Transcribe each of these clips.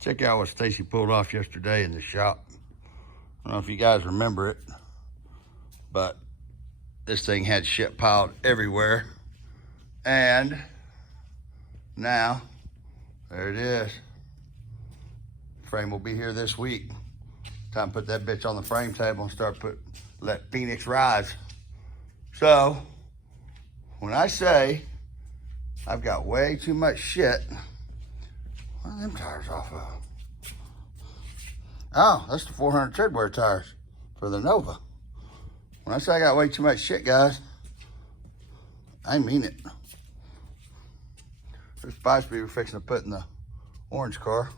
Check out what Stacy pulled off yesterday in the shop. I don't know if you guys remember it, but this thing had shit piled everywhere. And now, there it is. Frame will be here this week. Time to put that bitch on the frame table and let Phoenix rise. So, when I say I've got way too much shit, where are them tires off of? Oh, that's the 400 treadwear tires for the Nova. When I say I got way too much shit, guys, I mean it. There's 5-speed we're fixing to put in the orange car.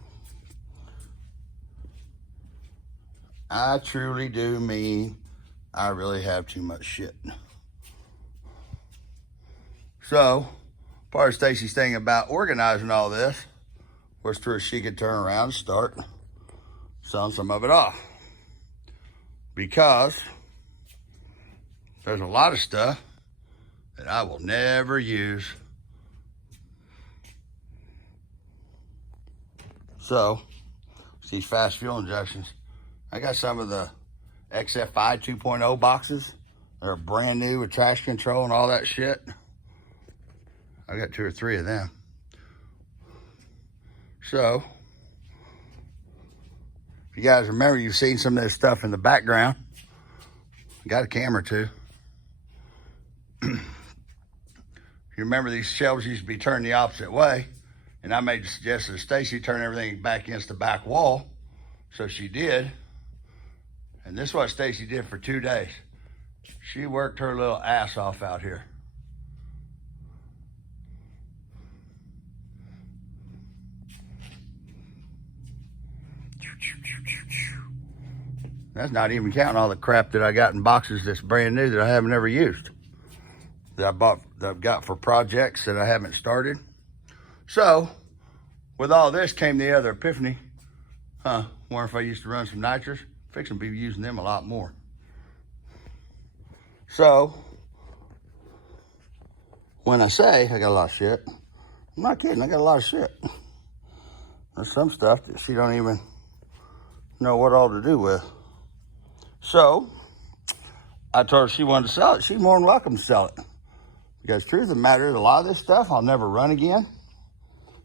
I truly do mean I really have too much shit. So, part of Stacy's thing about organizing all this was to where she could turn around and start selling some of it off. Because there's a lot of stuff that I will never use. So, these fast fuel injections. I got some of the XFI 2.0 boxes. They're brand new with traction control and all that shit. I got 2 or 3 of them. So, if you guys remember, you've seen some of this stuff in the background. I got a camera too. You remember these shelves used to be turned the opposite way, and I made the suggestion to Stacy turn everything back against the back wall. So she did. And this is what Stacy did for 2 days. She worked her little ass off out here. That's not even counting all the crap that I got in boxes that's brand new that I haven't ever used. That I've got for projects that I haven't started. So, with all this came the other epiphany. Wonder if I used to run some nitrous. Fixing to be using them a lot more. So, when I say I got a lot of shit, I'm not kidding, I got a lot of shit. There's some stuff that she don't even know what all to do with. So, I told her she wanted to sell it. She's more than welcome to sell it. Because truth of the matter is, a lot of this stuff I'll never run again.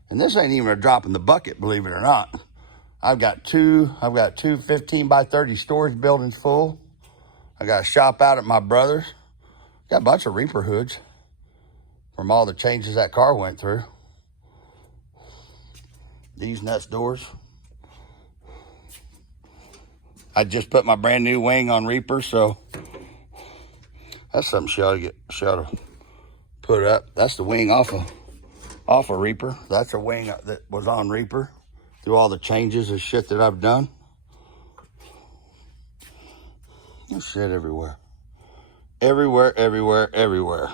And this ain't even a drop in the bucket, believe it or not. I've got two 15 by 30 storage buildings full. I got a shop out at my brother's. Got a bunch of Reaper hoods from all the changes that car went through. These nuts doors. I just put my brand new wing on Reaper, so that's something she ought to put up. That's the wing off of Reaper. That's a wing that was on Reaper. Through all the changes and shit that I've done. There's shit everywhere. Everywhere.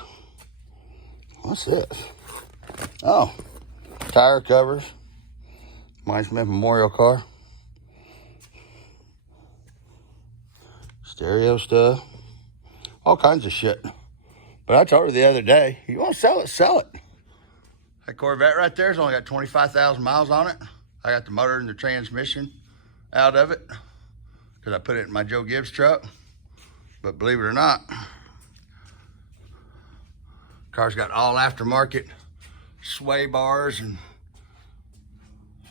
What's this? Oh, tire covers. Mine Smith Memorial car. Stereo stuff. All kinds of shit. But I told her the other day, you want to sell it, sell it. That Corvette right there's only got 25,000 miles on it. I got the motor and the transmission out of it because I put it in my Joe Gibbs truck. But believe it or not, car's got all aftermarket sway bars and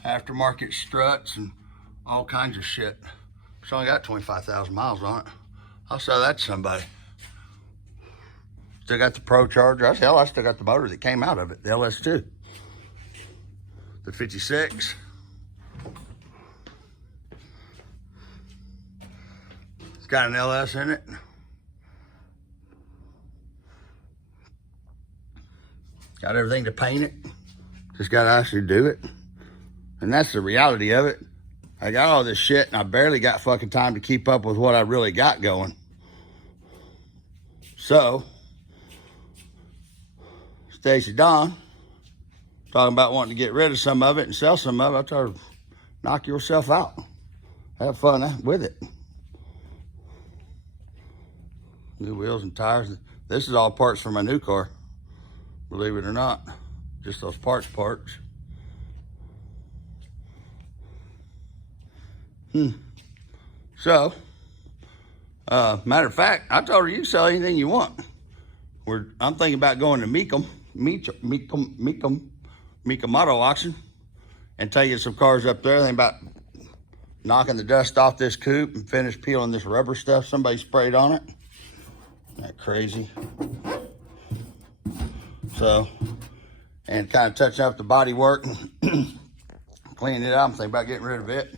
aftermarket struts and all kinds of shit. It's only got 25,000 miles on it. I'll sell that to somebody. Still got the Pro Charger. Hell, I still got the motor that came out of it, the LS2. The 56. It's got an LS in it. Got everything to paint it. Just got to actually do it. And that's the reality of it. I got all this shit and I barely got fucking time to keep up with what I really got going. So, Stacy Dawn, talking about wanting to get rid of some of it and sell some of it. I told her, knock yourself out. Have fun with it. New wheels and tires. This is all parts for my new car. Believe it or not. Just those parts. So, matter of fact, I told her you can sell anything you want. I'm thinking about going to Mecum Auto Auction and taking some cars up there. Thinking about knocking the dust off this coupe and finish peeling this rubber stuff somebody sprayed on it. Isn't that crazy? So, and kind of touching up the body work and cleaning it up. I'm thinking about getting rid of it.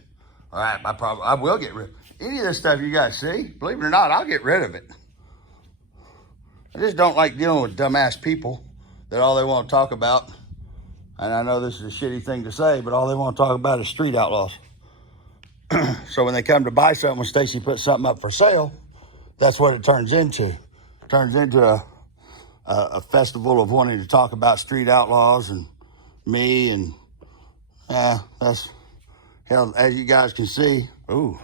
All right, I will get rid of any of this stuff you guys see. Believe it or not, I'll get rid of it. I just don't like dealing with dumbass people that all they want to talk about, and I know this is a shitty thing to say, but all they want to talk about is street outlaws. So when they come to buy something, when Stacy puts something up for sale, that's what it turns into. It turns into a festival of wanting to talk about street outlaws and me, and that's, hell, as you guys can see, ooh,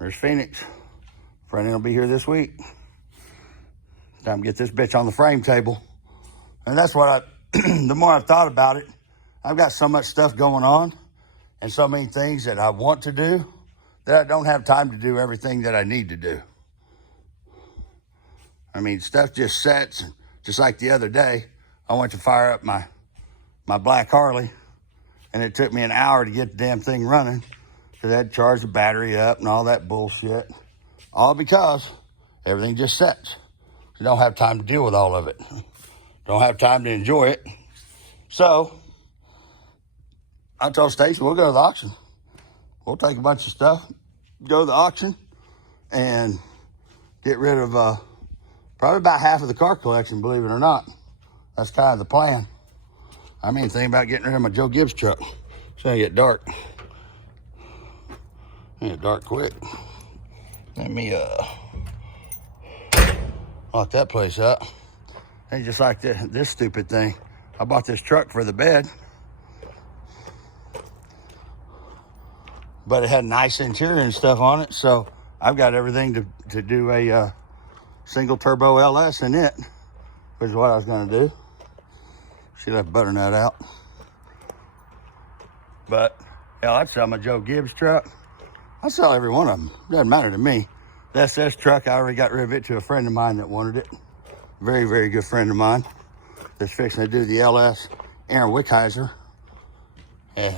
there's Phoenix. Friend will be here this week. Time to get this bitch on the frame table. And that's what the more I've thought about it, I've got so much stuff going on and so many things that I want to do that I don't have time to do everything that I need to do. I mean, stuff just sets. Just like the other day, I went to fire up my black Harley, and it took me an hour to get the damn thing running because I had to charge the battery up and all that bullshit. All because everything just sets. You don't have time to deal with all of it. Don't have time to enjoy it. So I told Stacy, we'll go to the auction. We'll take a bunch of stuff, go to the auction, and get rid of probably about half of the car collection, believe it or not. That's kind of the plan. I mean, thinking about getting rid of my Joe Gibbs truck. It's gonna get dark. Get dark quick. Let me lock that place up. And just like this stupid thing, I bought this truck for the bed, but it had nice interior and stuff on it, so I've got everything to do a single turbo LS in it, which is what I was gonna do. Should have butternut out. But hell, I'd sell my Joe Gibbs truck. I sell every one of them. Doesn't matter to me. The SS truck, I already got rid of it to a friend of mine that wanted it. Very, very good friend of mine that's fixing to do the LS. Aaron Wickheiser.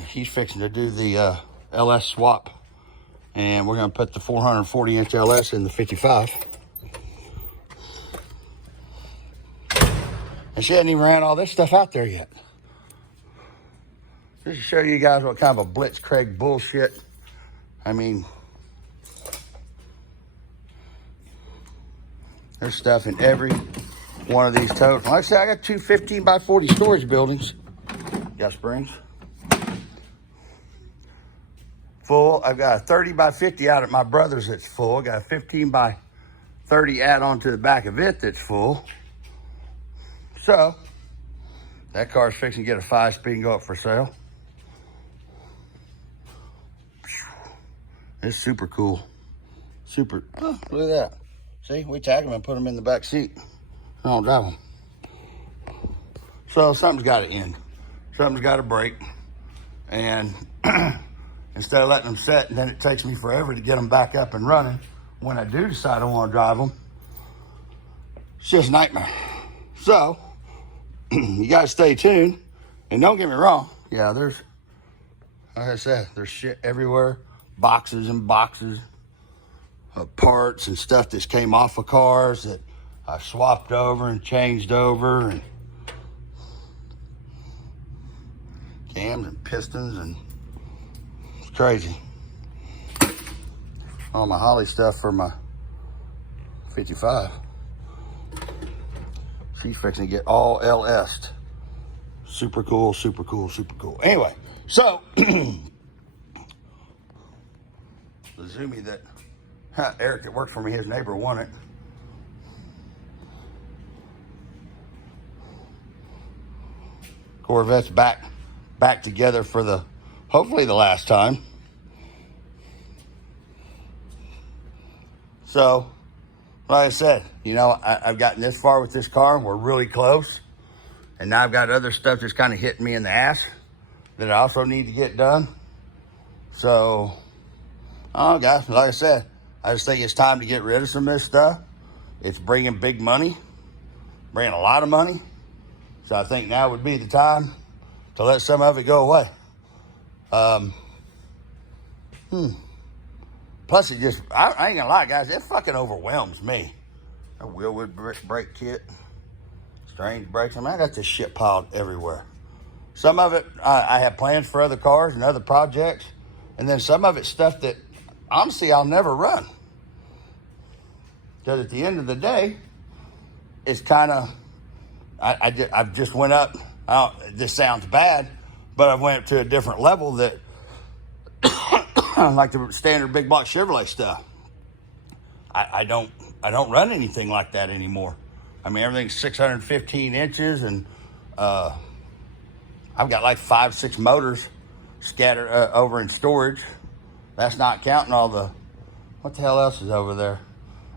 He's fixing to do the LS swap. And we're going to put the 440-inch LS in the 55. And she hadn't even ran all this stuff out there yet. Just to show you guys what kind of a blitzkrieg bullshit. I mean, there's stuff in every one of these totes. Like I said, I got two 15 by 40 storage buildings. Got springs. Full. I've got a 30 by 50 out at my brother's that's full. I got a 15 by 30 add-on to the back of it that's full. So, that car's fixing to get a 5-speed and go up for sale. It's super cool. Super. Oh, look at that. See, we tag them and put them in the back seat. I don't drive them. So something's got to end. Something's got to break. And instead of letting them set, and then it takes me forever to get them back up and running, when I do decide I want to drive them, it's just a nightmare. So, you got to stay tuned. And don't get me wrong. Yeah, there's, like I said, there's shit everywhere. Boxes and boxes of parts and stuff that came off of cars that I swapped over and changed over, and cams and pistons, and it's crazy. All my Holly stuff for my 55. She's fixing to get all LS'd. Super cool, super cool, super cool. Anyway, so the Zumi that Eric that worked for me, his neighbor, won it. Corvette's back together for the, hopefully the last time. So, like I said, you know, I've gotten this far with this car. We're really close. And now I've got other stuff that's kind of hitting me in the ass that I also need to get done. So, Oh, guys, like I said, I just think it's time to get rid of some of this stuff. It's bringing big money, bringing a lot of money. So I think now would be the time to let some of it go away. Plus, it just, I ain't gonna lie, guys, it fucking overwhelms me. A Wilwood brake kit, strange brakes. I mean, I got this shit piled everywhere. Some of it, I have plans for other cars and other projects. And then some of it's stuff that, honestly, I'll never run. Because at the end of the day, it's kind of, I've just went up. This sounds bad, but I went up to a different level that, like the standard big block Chevrolet stuff. I don't run anything like that anymore. I mean, everything's 615 inches, and I've got like 5-6 motors scattered over in storage. That's not counting all the, what the hell else is over there?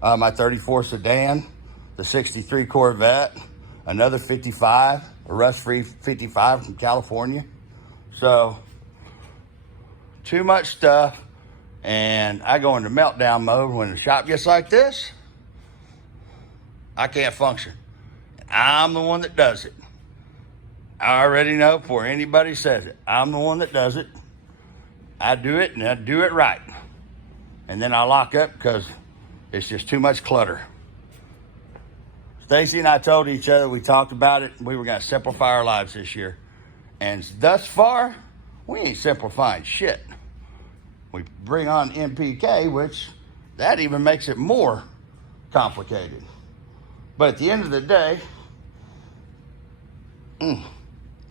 My 34 sedan, the 63 Corvette, another 55, a rust-free 55 from California. So, too much stuff, and I go into meltdown mode when the shop gets like this. I can't function. I'm the one that does it. I already know before anybody says it. I'm the one that does it. I do it, and I do it right. And then I lock up because it's just too much clutter. Stacy and I told each other, we talked about it, we were going to simplify our lives this year. And thus far, we ain't simplifying shit. We bring on NPK, which that even makes it more complicated. But at the end of the day,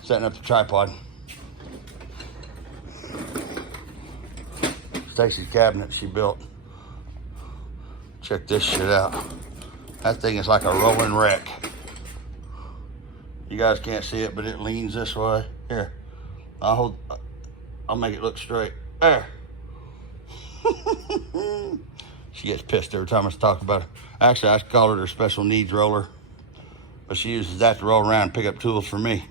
setting up the tripod. Stacy's cabinet she built. Check this shit out. That thing is like a rolling wreck. You guys can't see it, but it leans this way. Here, I'll make it look straight. There. She gets pissed every time I talk about her. Actually, I call her special needs roller, but she uses that to roll around and pick up tools for me.